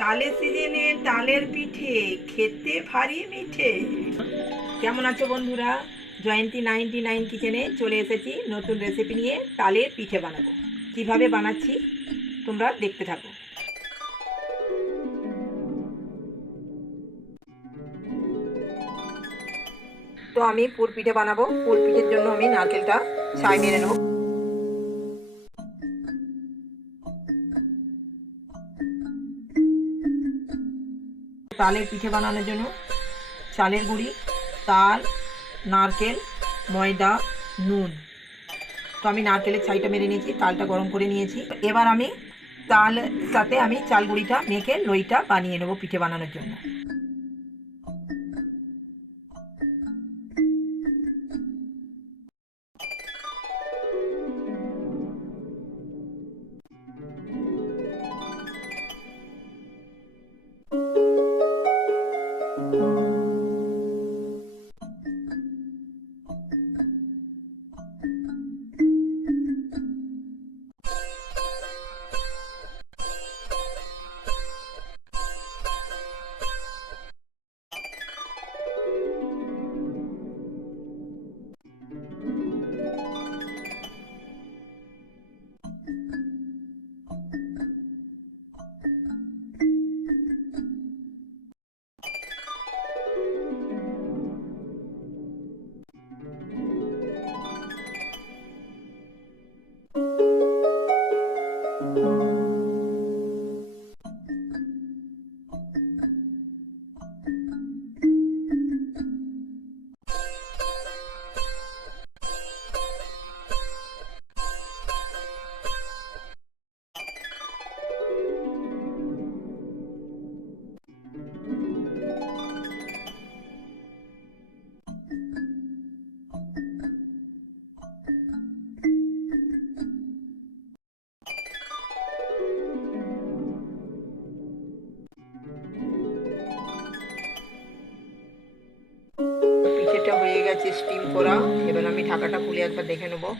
তালের সিজনে তালের পিঠে খেতে ভারী মিঠে। কেমন আছো বন্ধুরা? জয়ন্তী 99 কিচেনে চলে এসেছি নতুন রেসিপি নিয়ে। তালের পিঠে বানাবো, কিভাবে বানাচ্ছি তোমরা দেখতে থাকো। তো আমি পুর পিঠে বানাবো। পুর পিঠের জন্য আমি নারকেলটা ছাই মেরে নেব। তালের পিঠে বানানোর জন্য চালের গুঁড়ি, তাল, নারকেল, ময়দা, নুন। তো আমি নারকেলের ছাইটা মেরে নিয়েছি, তালটা গরম করে নিয়েছি। এবার আমি তাল সাথে আমি চাল গুঁড়িটা মেখে লইটা বানিয়ে নেবো পিঠে বানানোর জন্য। পিঠেটা হয়ে গেছে স্টিম করা। এবার আমি ঢাকাটা খুলে একবার দেখে নেবো।